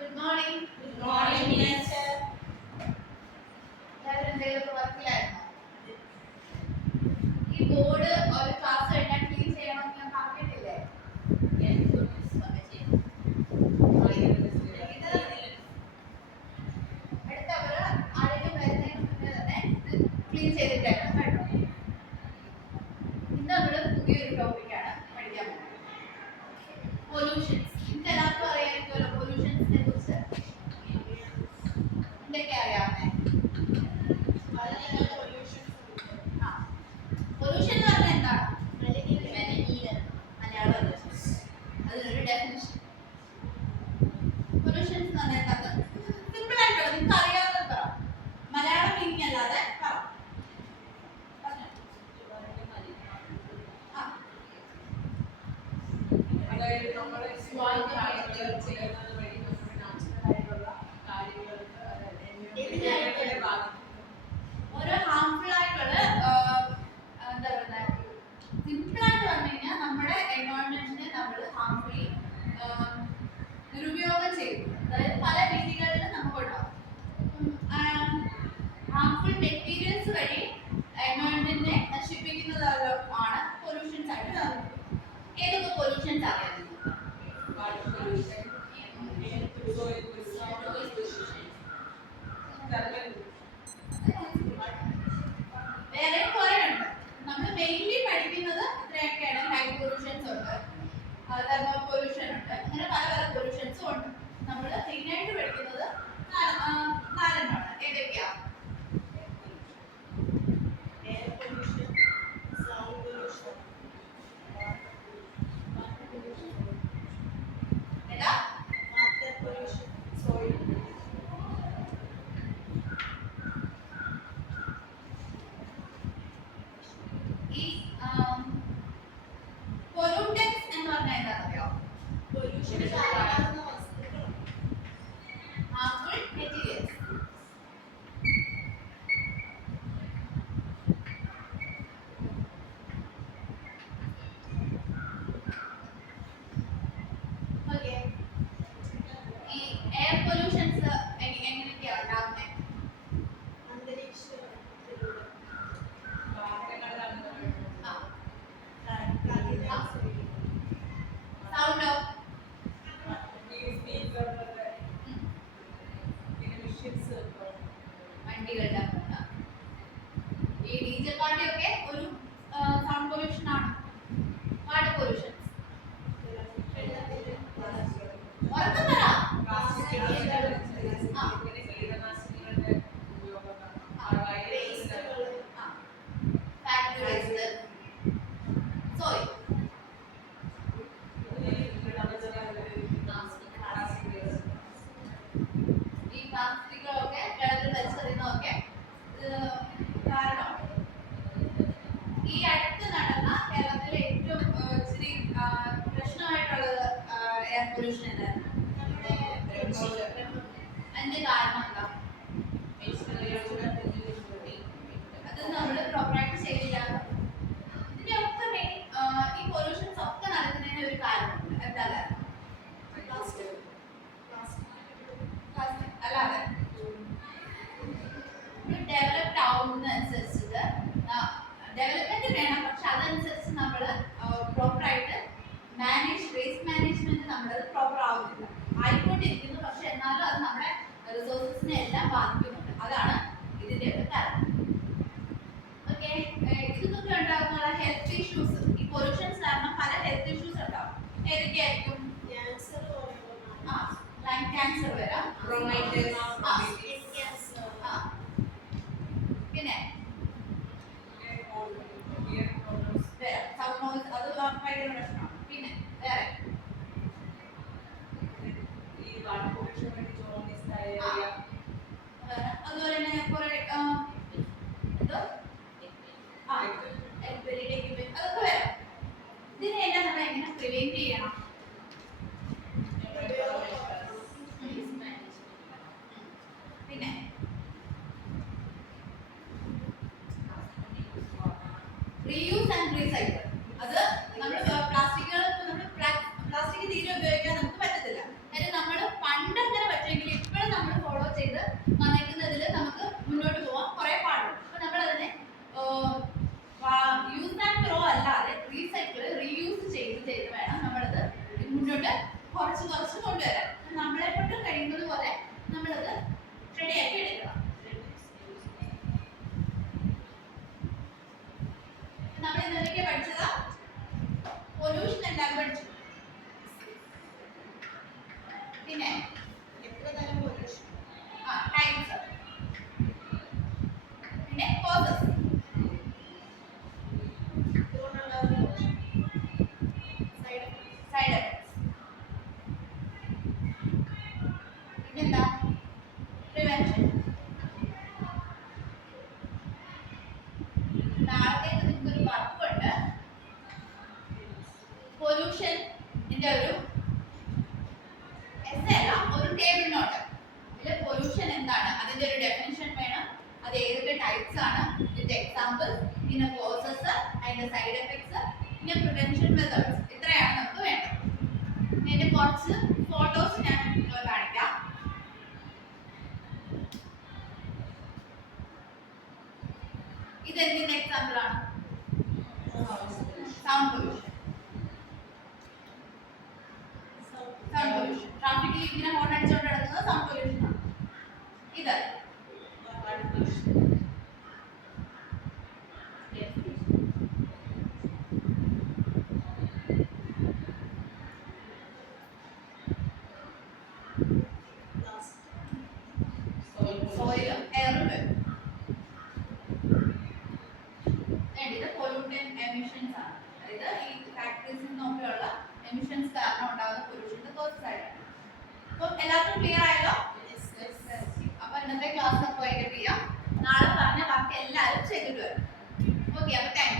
Good morning. Good morning, teacher. എല്ലാവരും എന്തെങ്കിലുമൊക്കെ വർക്കിലായിരുന്നോ? ഈ ബോർഡ് ഒരു ക്ലാസ് കഴിഞ്ഞാൽ ക്ലീൻ ചെയ്യണമെന്ന് ഞാൻ പറഞ്ഞിട്ടില്ലേ? അടുത്തവര് ആരെങ്കിലും വരുന്നതിന് മുന്നേ തന്നെ ഇത് ക്ലീൻ ചെയ്തിട്ടാണ് കേട്ടോ. ഇന്ന് നമ്മള് പുതിയൊരു ടോപ്പിക്കാണ് പഠിക്കാൻ പോകുന്നത്. പൊല്യൂഷൻസ്. നിങ്ങൾക്ക് എല്ലാവർക്കും അറിയാമായിരിക്കുമല്ലോ പൊല്യൂഷൻസിനെ കുറിച്ച്. എന്തൊക്കെ അറിയാമേ? പൊല്യൂഷൻ എന്ന് പറഞ്ഞാൽ എന്താണ്? മലയാളം അതിനൊരു ഡെഫിനിഷൻ. പൊല്യൂഷൻസ് എന്ന് പറഞ്ഞാൽ എന്താ? സിമ്പിൾ ആയിട്ടുള്ള നിങ്ങൾക്ക് അറിയാവുന്നത് പറ. മലയാളം മീനിങ് അല്ലാതെ പറ. അതായത് നമ്മൾ ചെയ്യുന്നത് വഴി നമ്മുടെ നാച്ചുറൽ ആയിട്ടുള്ള കാര്യങ്ങൾക്ക് ഓരോ ഹാർംഫുൾ ആയിട്ടുള്ള എന്താ പറയുക, സിമ്പിൾ ആയിട്ട് പറഞ്ഞു കഴിഞ്ഞാൽ നമ്മുടെ എൻവയോൺമെന്റിനെ നമ്മൾ ഹാർംഫുള്ളി ദുരുപയോഗം ചെയ്യും. അതായത് പല രീതികളിൽ നമുക്കുണ്ടാവും. ഹാർംഫുൾ മെറ്റീരിയൽസ് വഴി എൻവയോൺമെന്റിനെ നശിപ്പിക്കുന്നതാണ് പൊല്യൂഷൻസ് ആയിട്ട് വരുന്നത്. ഏതൊക്കെ പൊല്യൂഷൻസ് അറിയാം നിങ്ങൾക്ക്? വേറെ കുറെ ഉണ്ട്. നമ്മൾ മെയിൻലി പഠിക്കുന്നത് ഇത്രയൊക്കെയാണ്. ലൈറ്റ് പൊല്യൂഷൻസ് ഉണ്ട്, തെർമൽ പൊല്യൂഷൻ ഉണ്ട്, അങ്ങനെ പല പല പൊല്യൂഷൻസും ഉണ്ട്. നമ്മൾ മെയിനായിട്ട് പഠിക്കുന്നത് നാലെണ്ണമാണ്. ഏതൊക്കെയാ? ഏതാ? ഈ പൊല്യൂട്ടൻസ് എന്ന് പറഞ്ഞാൽ എന്താണെന്നറിയോ? Harmful materials. ഓക്കേ. ഈ എയർ പൊല്യൂഷൻസ് എങ്ങനെയൊക്കെയാ ഉണ്ടാവുന്നത്? സൗണ്ടോ? വണ്ടികളുടെ ഈ ഡീസൽ പാർട്ടിയൊക്കെ ഒരു സൗണ്ട് പൊല്യൂഷൻ ആണ്. Water pollution. ഉറക്കം പറ. ഫാക്ടറി വേസ്റ്റ്, സോറി, ഈ പ്ലാസ്റ്റിക്കുകളൊക്കെ വെള്ളത്തിൽ വലിച്ചെറിയുന്നതൊക്കെ കാരണം ഈ അടുത്ത് നടന്ന കേരളത്തിലെ ഏറ്റവും ഇച്ചിരി പ്രശ്നമായിട്ടുള്ളത് എയർ പൊല്യൂഷൻ എന്തായിരുന്നു? അതിന്റെ കാരണം എന്താ? അത് നമ്മൾ പ്രോപ്പറായിട്ട് ചെയ്തില്ല. ഇതിന്റെ ഒക്കെ മെയിൻ ഈ പൊല്യൂഷൻസ് ഒക്കെ നടക്കുന്നതിന് ഒരു കാരണമുണ്ട്. എന്താ കാരണം? അല്ലാതെ ഡെവലപ്ഡ് ആവുന്നതനുസരിച്ച് ഡെവലപ്മെന്റ് വേണം, പക്ഷെ അതനുസരിച്ച് നമ്മൾ പ്രോപ്പറായിട്ട് വേസ്റ്റ് മാനേജ്മെന്റ് നമ്മളത് പ്രോപ്പർ ആവുന്നില്ല. ആയിക്കൊണ്ടിരിക്കുന്നു, പക്ഷെ എന്നാലും അത് നമ്മുടെ റിസോഴ്സസിനെ എല്ലാം ബാധിക്കുന്നുണ്ട്. അതാണ് ഇതിന്റെ ഒക്കെ കാരണം. ഓക്കെ. ഇതൊക്കെ ഉണ്ടാകുന്ന ഹെൽത്ത് ഇഷ്യൂസ്, ഈ പൊല്യൂഷൻസ് കാരണം പല ഹെൽത്ത് ഇഷ്യൂസ് ഉണ്ടാവും. ഏതൊക്കെയായിരിക്കും? ലങ് ക്യാൻസർ വരാം, പിന്നെ സൗണ്ട് നോയ്സ്, അത് ഭയങ്കര പ്രശ്നമാണ്. പിന്നെ വേറെ അതുപോലെ തന്നെ കുറെ എന്തോ അതൊക്കെ വരാം. ഇതിനെല്ലാം നമ്മൾ എങ്ങനെ പ്രിവെന്റ് ചെയ്യണം? കുറച്ച് കുറച്ച് കൊണ്ടുവരാം. നമ്മളെ കൊണ്ട് കഴിയുന്നത് പോലെ നമ്മളത് റെഡിയാക്കി എടുക്കണം. നമ്മൾ ഇന്നലേക്ക് പഠിച്ചത് പൊല്യൂഷൻ എല്ലാം പഠിച്ചു. പിന്നെ എത്ര തരം പൊല്യൂഷൻ? ടൈപ്സ്, പിന്നെ കോസസ്, സൈഡ് എഫക്ട്സ്, പിന്നെന്താ പ്രിവെൻഷൻ. നാളത്തേക്ക് നിങ്ങൾക്കൊരു വർക്കുണ്ട്. പൊല്യൂഷന്റെ ഒരു എസ്സേ അല്ല, ഒരു ടേബിൾ നോട്ട്. ഇതിൽ പൊല്യൂഷൻ എന്താണ്, അതിന്റെ ഒരു ഡെഫിനിഷൻ വേണം, അത് ഏതൊക്കെ ടൈപ്സ് ആണ്, വിത്ത് എക്സാമ്പിൾ, പിന്നെ കോസസ്, അതിന്റെ സൈഡ് എഫക്ട്സ്, പിന്നെ പ്രിവെൻഷൻ മെത്തേഡ്സ്. ഇത്രയാണ് നമുക്ക് വേണ്ടത്. ഇതിന്റെ കുറച്ച് ഫോട്ടോസ് ഞാൻ കാണിക്കാം. ഇത് എന്തിന്റെ എക്സാമ്പിൾ ആണ്? Sound pollution. സൗണ്ട് പൊല്യൂഷൻ, ട്രാഫിക്കിൽ ഇങ്ങനെ ഹോൺ അടിച്ചുകൊണ്ട് നടക്കുന്നത് സൗണ്ട് പൊല്യൂഷൻ ആണ്. ഇത് സോയിലും എയറും വരും. ഇത് പൊല്യൂട്ടന്റ് എമിഷൻസ് ആണ്. അതായത് ഈ ഫാക്ടറീസിൽ നിന്നൊക്കെയുള്ള എമിഷൻസ് കാരണം ഉണ്ടാകുന്ന പൊല്യൂഷന്റെ കോസസ് ആയിട്ടാണ്. അപ്പോൾ എല്ലാവർക്കും ക്ലിയർ ആയല്ലോ? അപ്പൊ ഇന്നത്തെ ക്ലാസ് നമുക്ക് വൈകിട്ട് ചെയ്യാം. നാളെ പറഞ്ഞ വർക്ക് എല്ലാവരും ചെയ്തിട്ട് വരും. ഓക്കെ, അപ്പൊ താങ്ക് യു.